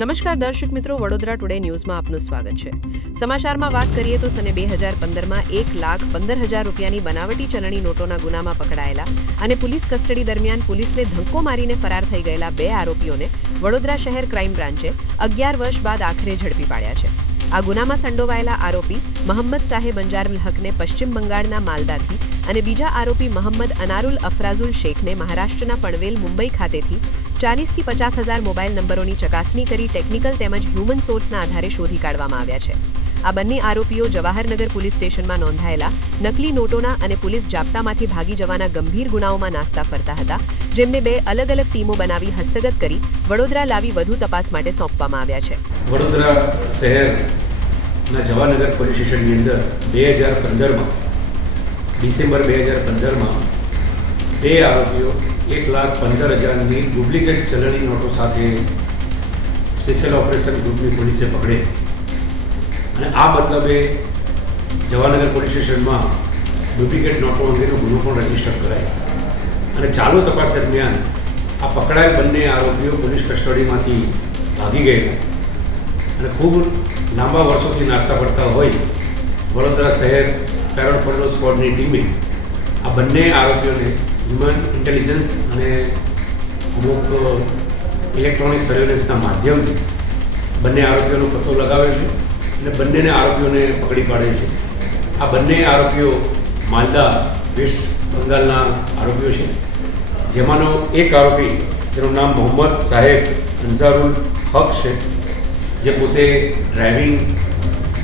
નમસ્કાર દર્શક મિત્રો, વડોદરા ટુડે ન્યૂઝમાં આપનું સ્વાગત છે. સમાચારમાં વાત કરીએ તો સને 2015માં 1,15,000 રૂપિયાની બનાવટી ચલણી નોટોના ગુનામાં પકડાયેલા અને પોલીસ કસ્ટડી દરમિયાન પોલીસને ધક્કો મારીને ફરાર થઈ ગયેલા 2 આરોપીઓને વડોદરા શહેર ક્રાઇમ બ્રાન્ચે 11 વર્ષ બાદ આખરે ઝડપી પાડ્યા છે. આ ગુનામાં સંડોવાયેલા આરોપી મોહમ્મદ સાહેબ અંજારુલ હકને પશ્ચિમ બંગાળના માલદાથી અને બીજા આરોપી મોહમ્મદ અનારુલ અફરાઝુલ શેખને મહારાષ્ટ્રના પણવેલ મુંબઈ ખાતેથી 40થી 50,000 મોબાઈલ નંબરોની ચકાસણી કરી ટેકનિકલ તેમજ હ્યુમન સોર્સના આધારે શોધી કાઢવામાં આવ્યા છે. આ બંને આરોપીઓ જવાહરનગર પોલીસ સ્ટેશનમાં નોંધાયેલા નકલી નોટોના અને પોલીસ જાપ્તામાંથી ભાગી જવાના ગંભીર ગુનાઓમાં નાસ્તા ફરતા હતા, જેમને 2 અલગ અલગ ટીમો બનાવી હસ્તગત કરી વડોદરા લાવી વધુ તપાસ માટે સોંપવામાં આવ્યા છે. વડોદરા શહેરના જવાહરનગર પોલીસ સ્ટેશનની અંદર 2015માં ડિસેમ્બર 2015માં 2 આરોપીઓ 1,15,000ની ડુપ્લિકેટ ચલણી નોટો સાથે સ્પેશિયલ ઓપરેશન ગ્રુપની પોલીસે પકડે અને આ મતલબે જવાહરનગર પોલીસ સ્ટેશનમાં ડુપ્લિકેટ નોટો અંગેનો ગુનો પણ રજીસ્ટર કરાયો અને ચાલુ તપાસ દરમિયાન આ પકડાયેલ બંને આરોપીઓ પોલીસ કસ્ટડીમાંથી ભાગી ગયેલા અને ખૂબ લાંબા વર્ષોથી નાસ્તા પડતા હોય વડોદરા શહેર પેરોલ ફોલો સ્ક્વોડની ટીમે આ બંને આરોપીઓને હ્યુમન ઇન્ટેલિજન્સ અને અમુક ઇલેક્ટ્રોનિક સર્વેલન્સના માધ્યમથી બંને આરોપીઓનો પત્તો લગાવ્યો છે અને બંનેને આરોપીઓને પકડી પાડેલ છે. આ બંને આરોપીઓ માલદા વેસ્ટ બંગાળના આરોપીઓ છે, જેમાંનો એક આરોપી જેનું નામ મોહમ્મદ સાહેબ અંજારુલ હક છે, જે પોતે ડ્રાઇવિંગ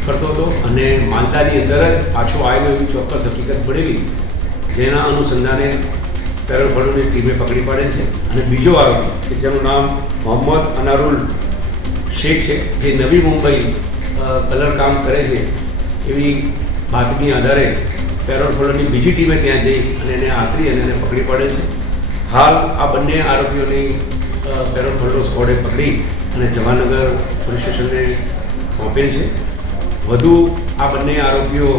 કરતો હતો અને માલદાની અંદર જ પાછો આવેલો એવી ચોક્કસ હકીકત મળેલી, જેના અનુસંધાને પેરોલ ફોલોની ટીમે પકડી પાડેલ છે. અને બીજો આરોપી કે જેનું નામ મોહમ્મદ અનારુલ શેખ છે, જે નવી મુંબઈ કલર કામ કરે છે એવી બાતમી આધારે પેરોલ ફોલોની બીજી ટીમે ત્યાં જઈ અને એને આતરી અને એને પકડી પાડેલ છે. હાલ આ બંને આરોપીઓની પેરોલ ફોલો સ્ક્વોડે પકડી અને જવાહરનગર પોલીસ સ્ટેશનને સોંપેલ છે. વધુ આ બંને આરોપીઓ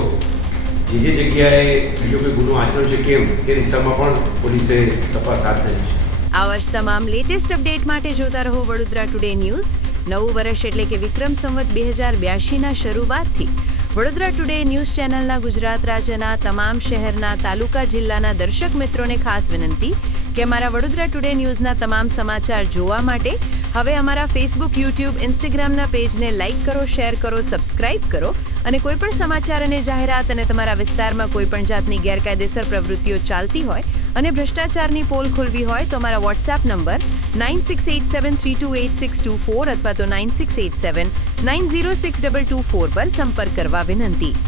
જે જગ્યાએ બીજો કોઈ ગુનો આચર્યો છે કેમ તે દિશામાં પણ પોલીસે તપાસ હાથ ધરી છે. આવા જ તમામ લેટેસ્ટ અપડેટ માટે જોતા રહો વડોદરા ટુડે ન્યૂઝ. નવું વર્ષ એટલે કે વિક્રમ સંવત 2082ના શરૂઆતથી વડોદરા ટુડે ન્યૂઝ ચેનલના ગુજરાત રાજ્યના તમામ શહેરના, તાલુકા, જિલ્લાના દર્શક મિત્રોને ખાસ વિનંતી કે અમારા વડોદરા ટુડે ન્યૂઝના તમામ સમાચાર જોવા માટે હવે અમારા ફેસબુક, યુટ્યુબ, ઇન્સ્ટાગ્રામના પેજને લાઇક કરો, શેર કરો, સબસ્ક્રાઇબ કરો અને કોઈપણ સમાચાર અને જાહેરાત અને તમારા વિસ્તારમાં કોઈપણ જાતની ગેરકાયદેસર પ્રવૃત્તિઓ ચાલતી હોય અને ભ્રષ્ટાચારની પોલ ખોલવી હોય તો અમારા વોટ્સએપ નંબર 9687328624 અથવા તો 9687906224 પર સંપર્ક કરવા વિનંતી.